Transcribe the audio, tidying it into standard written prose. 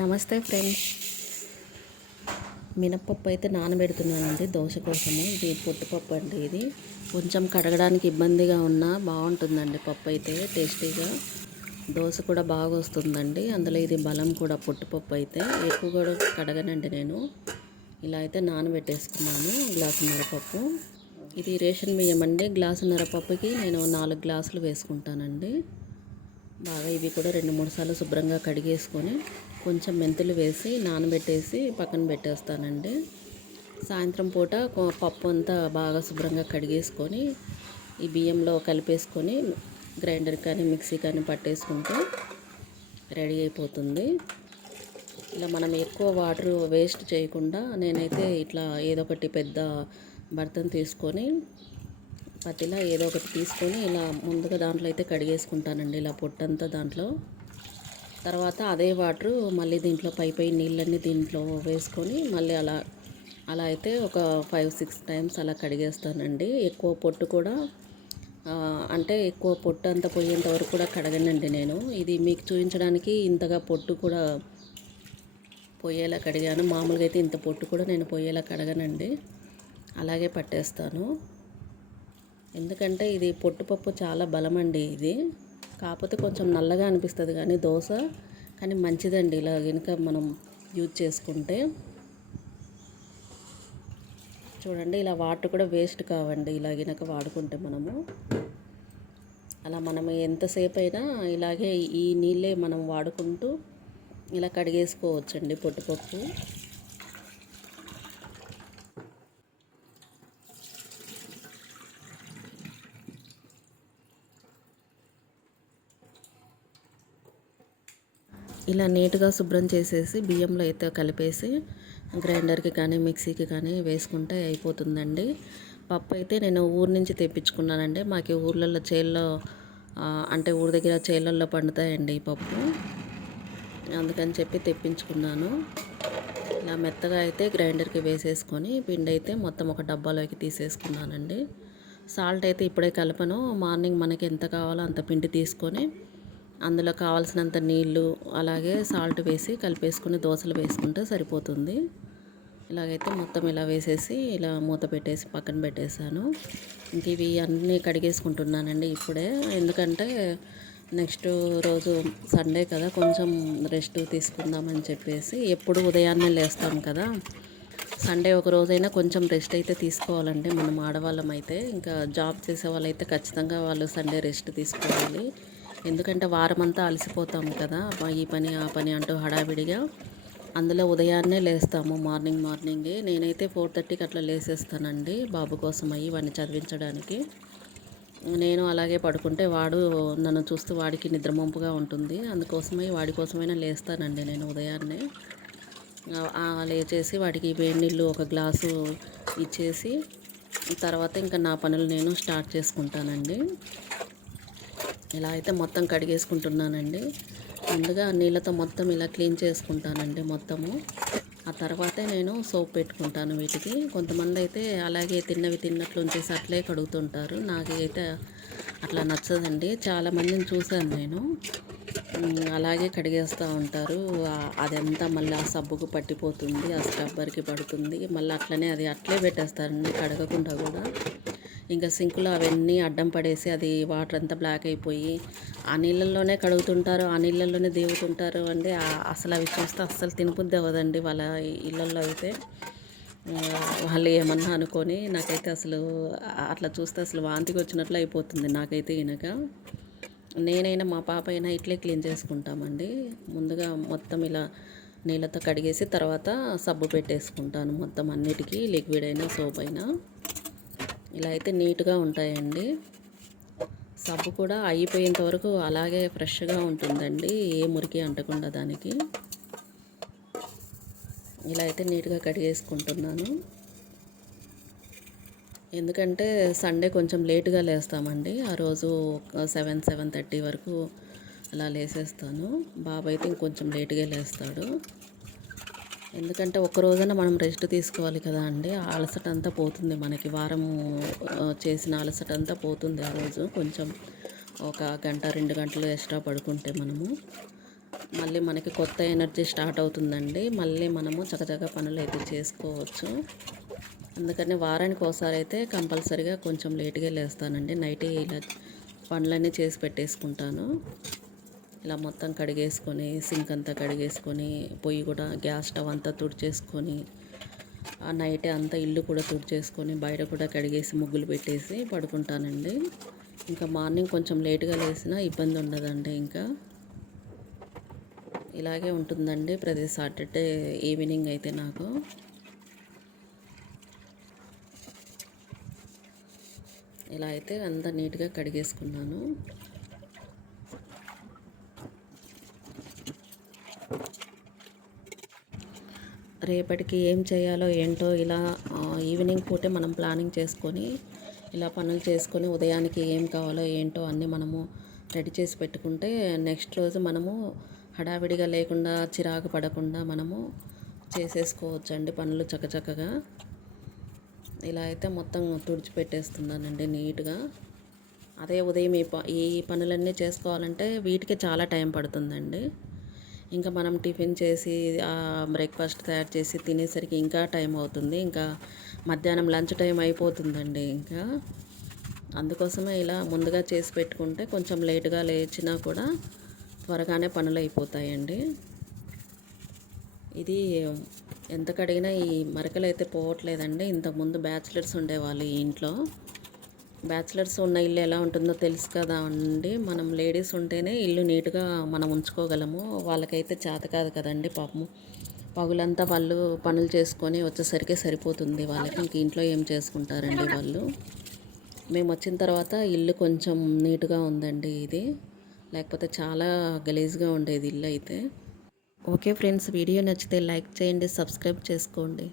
నమస్తే ఫ్రెండ్స్. మినప్పప్పు అయితే నానబెడుతున్నానండి దోశ కోసము. ఇది పొట్టుపప్పు అండి. ఇది కొంచెం కడగడానికి ఇబ్బందిగా ఉన్నా బాగుంటుందండి. పప్పు అయితే టేస్టీగా, దోశ కూడా బాగా వస్తుందండి. అందులో ఇది బలం కూడా. పొట్టుపప్పు అయితే ఎక్కువ కూడా కడగనండి నేను. ఇలా అయితే నానబెట్టేసుకున్నాను గ్లాసున్నర పప్పు. ఇది రేషన్ బియ్యం అండి. గ్లాసున్నర పప్పుకి నేను 4 గ్లాసులు వేసుకుంటానండి. బాగా ఇవి కూడా 2-3 సార్లు శుభ్రంగా కడిగేసుకొని కొంచెం మెంతులు వేసి నానబెట్టేసి పక్కన పెట్టేస్తానండి. సాయంత్రం పూట పప్పు అంతా బాగా శుభ్రంగా కడిగేసుకొని ఈ బియ్యంలో కలిపేసుకొని గ్రైండర్ కానీ మిక్సీ కానీ పట్టేసుకుంటే రెడీ అయిపోతుంది. ఇలా మనం ఎక్కువ వాటర్ వేస్ట్ చేయకుండా నేనైతే ఇట్లా ఏదో ఒకటి పెద్ద బర్తన్ తీసుకొని పతిలా ఏదో ఒకటి తీసుకొని ఇలా ముందుగా దాంట్లో అయితే కడిగేసుకుంటానండి. ఇలా పొట్టంతా దాంట్లో. తర్వాత అదే వాటర్ మళ్ళీ దీంట్లో పై నీళ్ళన్నీ దీంట్లో వేసుకొని మళ్ళీ అలా అయితే ఒక 5-6 టైమ్స్ అలా కడిగేస్తానండి. ఎక్కువ పొట్టు కూడా అంటే ఎక్కువ పొట్టు అంతా పోయేంత వరకు కూడా కడగనండి నేను. ఇది మీకు చూపించడానికి ఇంతగా పొట్టు కూడా పొయ్యేలా కడిగాను. మామూలుగా అయితే ఇంత పొట్టు కూడా నేను పొయ్యేలా కడగనండి. అలాగే పట్టేస్తాను. ఎందుకంటే ఇది పొట్టుపప్పు చాలా బలమండి. ఇది కాకపోతే కొంచెం నల్లగా అనిపిస్తుంది కానీ దోశ కానీ మంచిదండి. ఇలా కనుక మనం యూజ్ చేసుకుంటే చూడండి, ఇలా వాటర్ కూడా వేస్ట్ కావండి. ఇలా కనుక వాడుకుంటే మనం ఎంతసేపు అయినా ఇలాగే ఈ నీళ్ళే మనం వాడుకుంటూ ఇలా కడిగేసుకోవచ్చండి పొట్టుపప్పు. ఇలా నీట్గా శుభ్రం చేసేసి బియ్యంలో అయితే కలిపేసి గ్రైండర్కి కానీ మిక్సీకి కానీ వేసుకుంటే అయిపోతుందండి. పప్పు అయితే నేను ఊరు నుంచి తెప్పించుకున్నానండి. మాకు ఊర్లలో చేల్లో అంటే ఊరి దగ్గర చేలల్లో పండుతాయండి ఈ పప్పు. అందుకని చెప్పి తెప్పించుకున్నాను. ఇలా మెత్తగా అయితే గ్రైండర్కి వేసేసుకొని పిండి అయితే మొత్తం ఒక డబ్బాలోకి తీసేసుకున్నానండి. సాల్ట్ అయితే ఇప్పుడే కలపను. మార్నింగ్ మనకి ఎంత కావాలో అంత పిండి తీసుకొని అందులో కావాల్సినంత నీళ్ళు అలాగే సాల్ట్ వేసి కలిపేసుకుని దోశలు వేసుకుంటే సరిపోతుంది. ఇలాగైతే మొత్తం ఇలా వేసేసి ఇలా మూత పెట్టేసి పక్కన పెట్టేశాను. ఇంక ఇవి అన్నీ కడిగేసుకుంటున్నానండి ఇప్పుడే. ఎందుకంటే నెక్స్ట్ రోజు సండే కదా, కొంచెం రెస్ట్ తీసుకుందామని చెప్పేసి. ఎప్పుడు ఉదయాన్నే లేస్తాం కదా, సండే ఒక రోజైనా కొంచెం రెస్ట్ అయితే తీసుకోవాలండి మనం ఆడవాళ్ళం అయితే. ఇంకా జాబ్ చేసే వాళ్ళైతే ఖచ్చితంగా వాళ్ళు సండే రెస్ట్ తీసుకోవాలి. ఎందుకంటే వారమంతా అలసిపోతాము కదా, ఈ పని ఆ పని అంటూ హడావిడిగా. అందులో ఉదయాన్నే లేస్తాము మార్నింగే. నేనైతే 4:30కి అట్లా లేసేస్తానండి బాబు కోసం వాడిని చదివించడానికి. నేను అలాగే పడుకుంటే వాడు నన్ను చూస్తూ వాడికి నిద్రమొంపుగా ఉంటుంది. అందుకోసమై వాడి కోసమైనా లేస్తానండి నేను ఉదయాన్నే. లేచేసి వాడికి వేడి నీళ్ళు ఒక గ్లాసు ఇచ్చేసి తర్వాత ఇంకా నా పనులు నేను స్టార్ట్ చేసుకుంటానండి. ఇలా అయితే మొత్తం కడిగేసుకుంటున్నానండి. ముందుగా నీళ్ళతో మొత్తం ఇలా క్లీన్ చేసుకుంటానండి మొత్తము. ఆ తర్వాతే నేను సోప్ పెట్టుకుంటాను వీటికి. కొంతమంది అయితే అలాగే తిన్నవి తిన్నట్లు ఉంచేసి అట్లే కడుగుతుంటారు. నాకైతే అట్లా నచ్చదండి. చాలామందిని చూశాను నేను అలాగే కడిగేస్తూ ఉంటారు. అదంతా మళ్ళీ ఆ సబ్బుకు పట్టిపోతుంది, ఆ స్క్రబ్బర్కి పడుతుంది. మళ్ళీ అది అట్లే పెట్టేస్తారండి కడగకుండా కూడా. ఇంకా సింకులో అవన్నీ అడ్డం పడేసి అది వాటర్ అంతా బ్లాక్ అయిపోయి ఆ నీళ్ళల్లోనే కడుగుతుంటారు, ఆ నీళ్ళల్లోనే దేవుతుంటారు అండి. అసలు అవి చూస్తే అస్సలు తినబుద్ధి అవ్వదండి వాళ్ళ ఇళ్ళల్లో అయితే. వాళ్ళు ఏమన్నా అనుకొని నాకైతే అసలు అట్లా చూస్తే అసలు వాంతికి వచ్చినట్లు అయిపోతుంది నాకైతే. నేనైనా మా పాప అయినా ఇట్లే క్లీన్ చేసుకుంటామండి. ముందుగా మొత్తం ఇలా నీళ్ళతో కడిగేసి తర్వాత సబ్బు పెట్టేసుకుంటాను మొత్తం అన్నిటికీ, లిక్విడ్ అయినా సోప్ అయినా. ఇలా అయితే నీట్గా ఉంటాయండి. సబ్బు కూడా అయిపోయేంత వరకు అలాగే ఫ్రెష్గా ఉంటుందండి, ఏ మురికి అంటకుండా దానికి. ఇలా అయితే నీట్గా కడిగేసుకుంటున్నాను. ఎందుకంటే సండే కొంచెం లేటుగా లేస్తామండి. ఆ రోజు 7-7:30 వరకు అలా లేసేస్తాను. బాబు అయితే ఇంకొంచెం లేటుగా లేస్తాడు. ఎందుకంటే ఒక్కరోజైనా మనం రెస్ట్ తీసుకోవాలి కదా అండి. ఆ అలసట అంతా పోతుంది మనకి. వారము చేసిన అలసట అంతా పోతుంది ఆ రోజు. కొంచెం ఒక 1-2 గంటలు ఎక్స్ట్రా పడుకుంటే మనము. మళ్ళీ మనకి కొత్త ఎనర్జీ స్టార్ట్ అవుతుందండి. మళ్ళీ మనము చకచక పనులు అయితే చేసుకోవచ్చు. అందుకని వారానికి ఒకసారి అయితే కంపల్సరీగా కొంచెం లేట్గా లేస్తానండి. నైటే ఇలా పనులన్నీ చేసి పెట్టేసుకుంటాను. ఇలా మొత్తం కడిగేసుకొని, సింక్ అంతా కడిగేసుకొని, పొయ్యి కూడా గ్యాస్ స్టవ్ అంతా తుడిచేసుకొని, ఆ నైటే అంతా ఇల్లు కూడా తుడిచేసుకొని, బయట కూడా కడిగేసి ముగ్గులు పెట్టేసి పడుకుంటానండి. ఇంకా మార్నింగ్ కొంచెం లేట్గా లేసినా ఇబ్బంది ఉండదండి. ఇంకా ఇలాగే ఉంటుందండి ప్రతి సాటర్డే ఈవినింగ్ అయితే నాకు. ఇలా అయితే అంతా నీట్గా కడిగేసుకున్నాను. రేపటికి ఏం చేయాలో ఏంటో ఇలా ఈవినింగ్ పూటే మనం ప్లానింగ్ చేసుకొని ఇలా పనులు చేసుకొని ఉదయానికి ఏం కావాలో ఏంటో అన్నీ మనము రెడీ చేసి పెట్టుకుంటే నెక్స్ట్ రోజు మనము హడావిడిగా లేకుండా చిరాకు పడకుండా మనము చేసేసుకోవచ్చండి పనులు చకచకగా. ఇలా అయితే మొత్తం తుడిచిపెట్టేస్తున్నానండి నీట్గా. అదే ఉదయం ఈ పనులన్నీ చేసుకోవాలంటే వీటికి చాలా టైం పడుతుందండి. ఇంకా మనం టిఫిన్ చేసి బ్రేక్ఫాస్ట్ తయారు చేసి తినేసరికి ఇంకా టైం అవుతుంది. ఇంకా మధ్యాహ్నం లంచ్ టైం అయిపోతుందండి. ఇంకా అందుకోసమే ఇలా ముందుగా చేసి పెట్టుకుంటే కొంచెం లేటుగా లేచినా కూడా త్వరగానే పనులు అయిపోతాయండి. ఇది ఎంత కడిగినా ఈ మరకలు అయితే పోవట్లేదండి. ఇంతకుముందు బ్యాచిలర్స్ ఉండేవాళ్ళు ఈ ఇంట్లో. బ్యాచిలర్స్ ఉన్న ఇల్లు ఎలా ఉంటుందో తెలుసు కదా అండి. మనం లేడీస్ ఉంటేనే ఇల్లు నీట్గా మనం ఉంచుకోగలము. వాళ్ళకైతే చేత కాదు కదండి పాపము. పగులంతా వాళ్ళు పనులు చేసుకొని వచ్చేసరికి సరిపోతుంది వాళ్ళకి. ఇంక ఇంట్లో ఏం చేసుకుంటారండి వాళ్ళు. మేము వచ్చిన తర్వాత ఇల్లు కొంచెం నీట్గా ఉందండి ఇది. లేకపోతే చాలా గలీజ్గా ఉండేది ఇల్లు అయితే. ఓకే ఫ్రెండ్స్, వీడియో నచ్చితే లైక్ చేయండి, సబ్స్క్రైబ్ చేసుకోండి.